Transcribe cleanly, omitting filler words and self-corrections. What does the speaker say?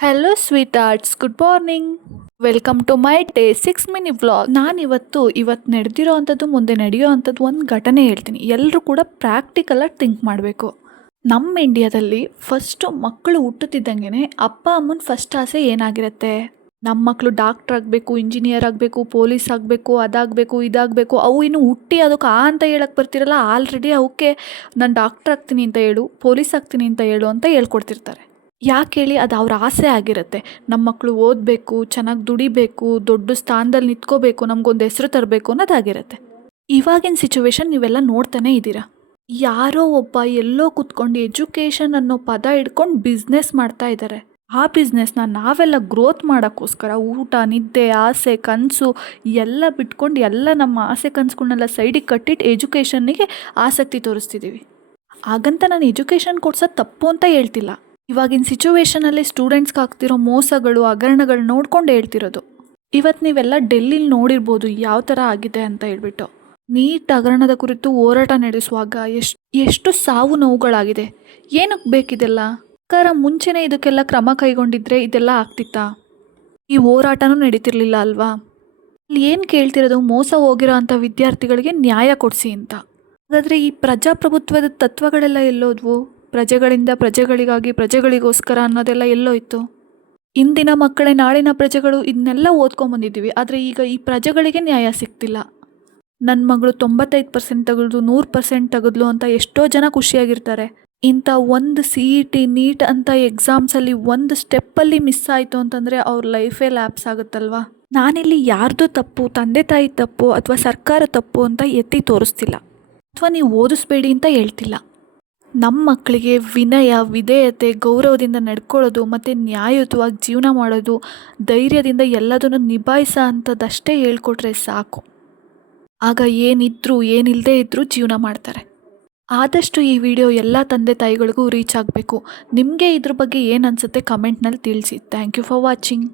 Hello sweethearts, good morning. Welcome to my day 6 mini vlog. ನಾನು ಇವತ್ತು ನಡೆದಿರೋ ಅಂಥದ್ದು, ಮುಂದೆ ನಡೆಯೋ ಅಂಥದ್ದು ಒಂದು ಘಟನೆ ಹೇಳ್ತೀನಿ. ಎಲ್ಲರೂ ಕೂಡ ಪ್ರಾಕ್ಟಿಕಲಾಗಿ ಥಿಂಕ್ ಮಾಡಬೇಕು. ನಮ್ಮ ಇಂಡಿಯಾದಲ್ಲಿ ಫಸ್ಟು ಮಕ್ಕಳು ಹುಟ್ಟುತ್ತಿದ್ದಂಗೆ ಅಪ್ಪ ಅಮ್ಮನ ಫಸ್ಟ್ ಆಸೆ ಏನಾಗಿರುತ್ತೆ? ನಮ್ಮ ಮಕ್ಕಳು ಡಾಕ್ಟ್ರ್ ಆಗಬೇಕು, ಇಂಜಿನಿಯರ್ ಆಗಬೇಕು, ಪೊಲೀಸ್ ಆಗಬೇಕು, ಅದಾಗಬೇಕು, ಇದಾಗಬೇಕು. ಅವು ಇನ್ನು ಹುಟ್ಟಿ ಅದಕ್ಕೆ ಅಂತ ಹೇಳಕ್ಕೆ ಬರ್ತಿರಲ್ಲ, ಆಲ್ರೆಡಿ ಅವಕ್ಕೆ ನಾನು ಡಾಕ್ಟ್ರ್ ಆಗ್ತೀನಿ ಅಂತ ಹೇಳು, ಪೊಲೀಸ್ ಆಗ್ತೀನಿ ಅಂತ ಹೇಳು ಅಂತ ಹೇಳ್ಕೊಡ್ತಿರ್ತಾರೆ. ಯಾಕೆ ಹೇಳಿ? ಅದು ಅವ್ರ ಆಸೆ ಆಗಿರುತ್ತೆ. ನಮ್ಮ ಮಕ್ಕಳು ಓದಬೇಕು, ಚೆನ್ನಾಗಿ ದುಡಿಬೇಕು, ದೊಡ್ಡ ಸ್ಥಾನದಲ್ಲಿ ನಿಂತ್ಕೋಬೇಕು, ನಮಗೊಂದು ಹೆಸರು ತರಬೇಕು ಅನ್ನೋದಾಗಿರುತ್ತೆ. ಇವಾಗಿನ ಸಿಚುವೇಶನ್ ನೀವೆಲ್ಲ ನೋಡ್ತಾನೆ ಇದ್ದೀರಾ. ಯಾರೋ ಒಬ್ಬ ಎಲ್ಲೋ ಕೂತ್ಕೊಂಡು ಎಜುಕೇಷನ್ ಅನ್ನೋ ಪದ ಹಿಡ್ಕೊಂಡು ಬಿಸ್ನೆಸ್ ಮಾಡ್ತಾ ಇದ್ದಾರೆ. ಆ ಬಿಸ್ನೆಸ್ನ ನಾವೆಲ್ಲ ಗ್ರೋತ್ ಮಾಡೋಕ್ಕೋಸ್ಕರ ಊಟ, ನಿದ್ದೆ, ಆಸೆ, ಕನಸು ಎಲ್ಲ ಬಿಟ್ಕೊಂಡು ಎಲ್ಲ ನಮ್ಮ ಆಸೆ ಕನಸುಗಳನ್ನೆಲ್ಲ ಸೈಡಿಗೆ ಕಟ್ಟಿಟ್ಟು ಎಜುಕೇಷನ್ನಿಗೆ ಆಸಕ್ತಿ ತೋರಿಸ್ತಿದ್ದೀವಿ. ಹಾಗಂತ ನಾನು ಎಜುಕೇಷನ್ ಕೊಡ್ಸೋದು ತಪ್ಪು ಅಂತ ಹೇಳ್ತಿಲ್ಲ. ಇವಾಗಿನ ಸಿಚುವೇಶನಲ್ಲಿ ಸ್ಟೂಡೆಂಟ್ಸ್ಗೆ ಆಗ್ತಿರೋ ಮೋಸಗಳು, ಹಗರಣಗಳು ನೋಡ್ಕೊಂಡು ಹೇಳ್ತಿರೋದು. ಇವತ್ತು ನೀವೆಲ್ಲ ಡೆಲ್ಲಿಲಿ ನೋಡಿರ್ಬೋದು ಯಾವ ಥರ ಆಗಿದೆ ಅಂತ ಹೇಳ್ಬಿಟ್ಟು. ನೀಟ್ ಹಗರಣದ ಕುರಿತು ಹೋರಾಟ ನಡೆಸುವಾಗ ಎಷ್ಟು ಸಾವು ನೋವುಗಳಾಗಿದೆ. ಏನಕ್ಕೆ ಬೇಕಿದೆಲ್ಲ? ಮುಂಚೆನೇ ಇದಕ್ಕೆಲ್ಲ ಕ್ರಮ ಕೈಗೊಂಡಿದ್ರೆ ಇದೆಲ್ಲ ಆಗ್ತಿತ್ತಾ? ಈ ಹೋರಾಟನೂ ನಡೀತಿರ್ಲಿಲ್ಲ ಅಲ್ವಾ? ಇಲ್ಲಿ ಏನು ಕೇಳ್ತಿರೋದು? ಮೋಸ ಹೋಗಿರೋ ಅಂಥ ವಿದ್ಯಾರ್ಥಿಗಳಿಗೆ ನ್ಯಾಯ ಕೊಡಿಸಿ ಅಂತ. ಹಾಗಾದರೆ ಈ ಪ್ರಜಾಪ್ರಭುತ್ವದ ತತ್ವಗಳೆಲ್ಲ ಎಲ್ಲೋದ್ವು? ಪ್ರಜೆಗಳಿಂದ ಪ್ರಜೆಗಳಿಗಾಗಿ, ಪ್ರಜೆಗಳಿಗೋಸ್ಕರ ಅನ್ನೋದೆಲ್ಲ ಎಲ್ಲೋಯ್ತು? ಇಂದಿನ ಮಕ್ಕಳೇ ನಾಳಿನ ಪ್ರಜೆಗಳು, ಇದನ್ನೆಲ್ಲ ಓದ್ಕೊಂಬಂದಿದ್ದೀವಿ. ಆದರೆ ಈಗ ಈ ಪ್ರಜೆಗಳಿಗೆ ನ್ಯಾಯ ಸಿಗ್ತಿಲ್ಲ. ನನ್ನ ಮಗಳು 95% ತೆಗೆದು 100% ತೆಗೆದ್ಲು ಅಂತ ಎಷ್ಟೋ ಜನ ಖುಷಿಯಾಗಿರ್ತಾರೆ. ಇಂಥ ಒಂದು CET, ನೀಟ್ ಅಂತ ಎಕ್ಸಾಮ್ಸಲ್ಲಿ ಒಂದು ಸ್ಟೆಪ್ಪಲ್ಲಿ ಮಿಸ್ ಆಯಿತು ಅಂತಂದರೆ ಅವ್ರ ಲೈಫೇ ಲ್ಯಾಪ್ಸ್ ಆಗುತ್ತಲ್ವಾ? ನಾನಿಲ್ಲಿ ಯಾರ್ದು ತಪ್ಪು, ತಂದೆ ತಾಯಿ ತಪ್ಪು ಅಥವಾ ಸರ್ಕಾರ ತಪ್ಪು ಅಂತ ಎತ್ತಿ ತೋರಿಸ್ತಿಲ್ಲ, ಅಥವಾ ನೀವು ಓದಿಸ್ಬೇಡಿ ಅಂತ ಹೇಳ್ತಿಲ್ಲ. ನಮ್ಮ ಮಕ್ಕಳಿಗೆ ವಿನಯ, ವಿಧೇಯತೆ, ಗೌರವದಿಂದ ನಡ್ಕೊಳ್ಳೋದು ಮತ್ತು ನ್ಯಾಯಯುತವಾಗಿ ಜೀವನ ಮಾಡೋದು, ಧೈರ್ಯದಿಂದ ಎಲ್ಲದನ್ನು ನಿಭಾಯಿಸೋ ಅಂಥದ್ದಷ್ಟೇ ಹೇಳ್ಕೊಟ್ರೆ ಸಾಕು. ಆಗ ಏನಿದ್ರೂ ಏನಿಲ್ಲದೆ ಇದ್ದರೂ ಜೀವನ ಮಾಡ್ತಾರೆ. ಆದಷ್ಟು ಈ ವಿಡಿಯೋ ಎಲ್ಲ ತಂದೆ ತಾಯಿಗಳಿಗೂ ರೀಚ್ ಆಗಬೇಕು. ನಿಮಗೆ ಇದ್ರ ಬಗ್ಗೆ ಏನು ಅನಿಸುತ್ತೆ ಕಮೆಂಟ್ನಲ್ಲಿ ತಿಳಿಸಿ. Thank you for watching.